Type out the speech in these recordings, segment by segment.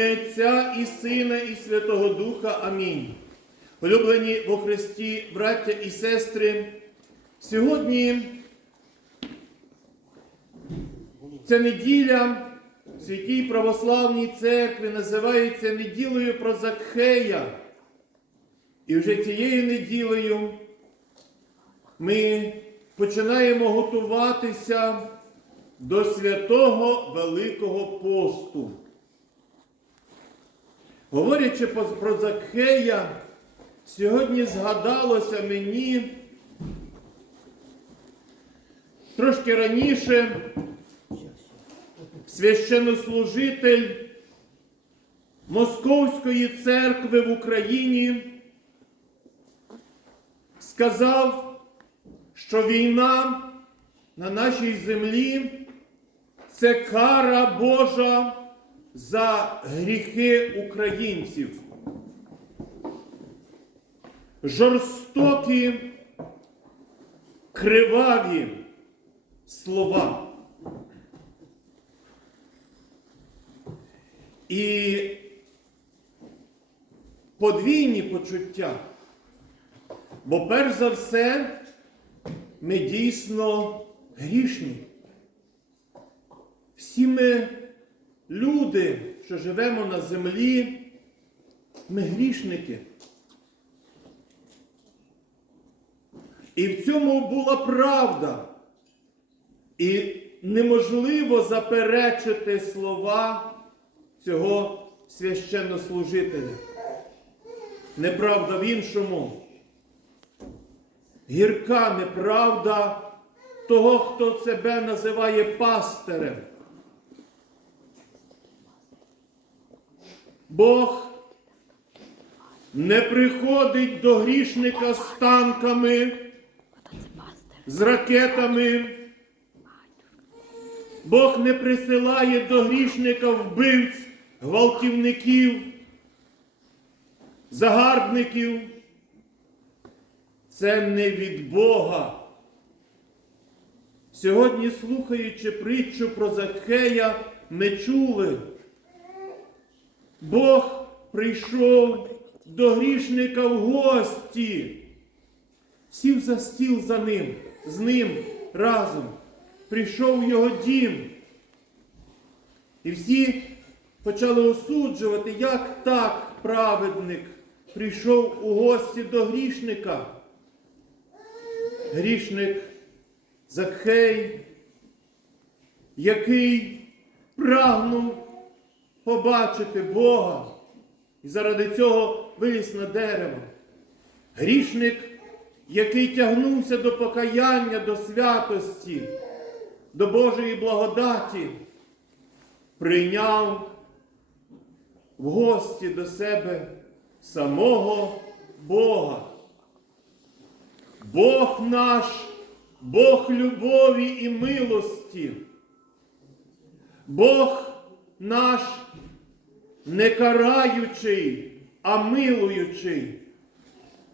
Отця і Сина, і Святого Духа. Амінь. Улюблені во Христі, браття і сестри, сьогодні ця неділя в Святій Православній Церкві називається неділею про Закхея. І вже цією неділею ми починаємо готуватися до святого Великого посту. Говорячи про Закхея, сьогодні згадалося мені трошки раніше священнослужитель Московської церкви в Україні сказав, що війна на нашій землі це кара Божа за гріхи українців. Жорстокі, криваві слова. І подвійні почуття. Бо перш за все ми дійсно грішні. Всі ми люди, що живемо на землі, ми грішники. І в цьому була правда. І неможливо заперечити слова цього священнослужителя. Неправда в іншому. Гірка неправда того, хто себе називає пастирем. Бог не приходить до грішника з танками, з ракетами. Бог не присилає до грішника вбивць, гвалтівників, загарбників. Це не від Бога. Сьогодні, слухаючи притчу про Закхея, ми чули. Бог прийшов до грішника в гості, сів за стіл за ним, з ним разом, прийшов в його дім. І всі почали осуджувати, як так праведник прийшов у гості до грішника. Грішник Закхей, який прагнув побачити Бога і заради цього виліз на дерево. Грішник, який тягнувся до покаяння, до святості, до Божої благодаті, прийняв в гості до себе самого Бога. Бог наш, Бог любові і милості. Бог наш не караючий, а милуючий.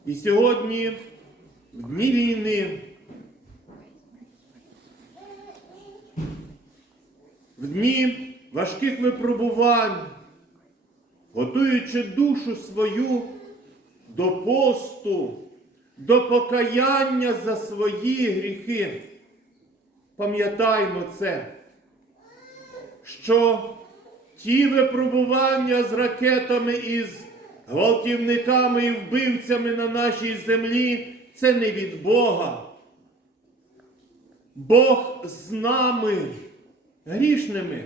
І сьогодні, в дні війни, в дні важких випробувань, готуючи душу свою до посту, до покаяння за свої гріхи, пам'ятаймо це, що ті випробування з ракетами і з гвалтівниками і вбивцями на нашій землі це не від Бога. Бог з нами, грішними,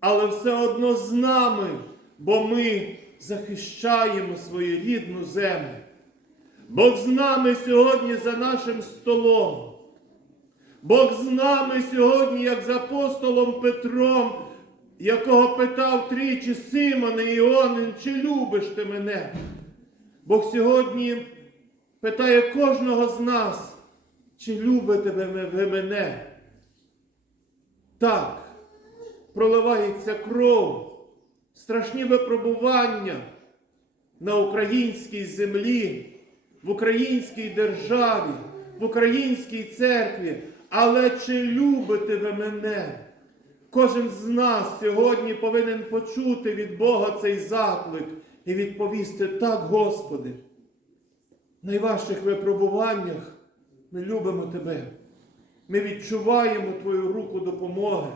але все одно з нами, бо ми захищаємо свою рідну землю. Бог з нами сьогодні за нашим столом. Бог з нами сьогодні, як з апостолом Петром, якого питав тричі Симоне Іонин, чи любиш ти мене? Бог сьогодні питає кожного з нас, чи любите ви мене? Так, проливається кров, страшні випробування на українській землі, в українській державі, в українській церкві. Але чи любите ви мене? Кожен з нас сьогодні повинен почути від Бога цей заклик і відповісти так, Господи. В найважчих випробуваннях ми любимо Тебе. Ми відчуваємо Твою руку допомоги.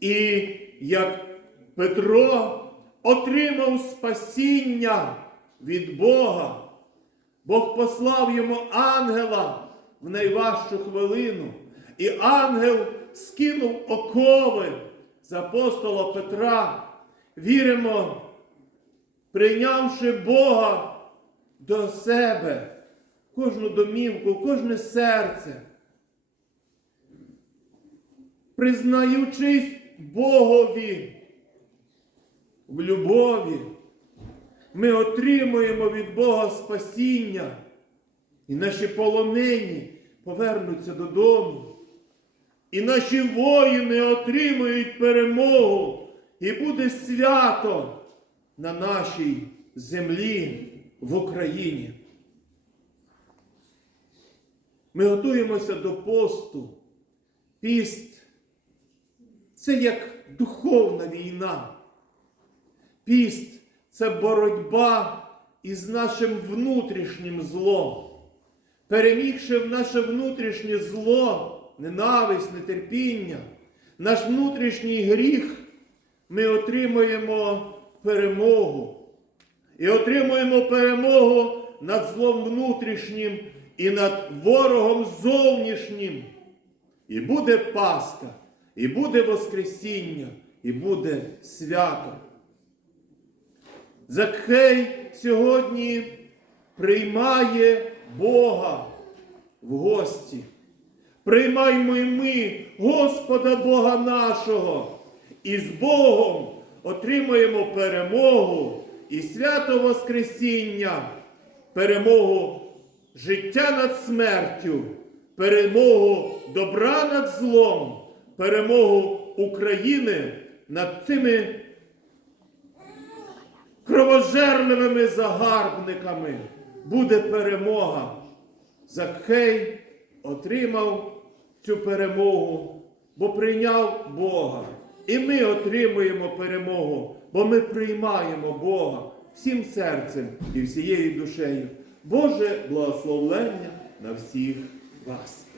І як Петро отримав спасіння від Бога, Бог послав йому ангела в найважчу хвилину, і ангел скинув окови з апостола Петра. Віримо, прийнявши Бога до себе, кожну домівку, кожне серце, признаючись Богові в любові, ми отримуємо від Бога спасіння, і наші полонені повернуться додому. І наші воїни отримують перемогу, і буде свято на нашій землі в Україні. Ми готуємося до посту. Піст це як духовна війна. Піст це боротьба із нашим внутрішнім злом. Перемігши в наше внутрішнє зло, ненависть, нетерпіння, наш внутрішній гріх, ми отримуємо перемогу. І отримуємо перемогу над злом внутрішнім і над ворогом зовнішнім. І буде Пасха, і буде Воскресіння, і буде свято. Закхей сьогодні приймає Бога в гості. Приймаймо й ми Господа Бога нашого, і з Богом отримаємо перемогу і свято Воскресіння, перемогу життя над смертю, перемогу добра над злом, перемогу України над цими кровожерливими загарбниками. Буде перемога. Закхей отримав цю перемогу, бо прийняв Бога. І ми отримуємо перемогу, бо ми приймаємо Бога всім серцем і всією душею. Боже благословлення на всіх вас.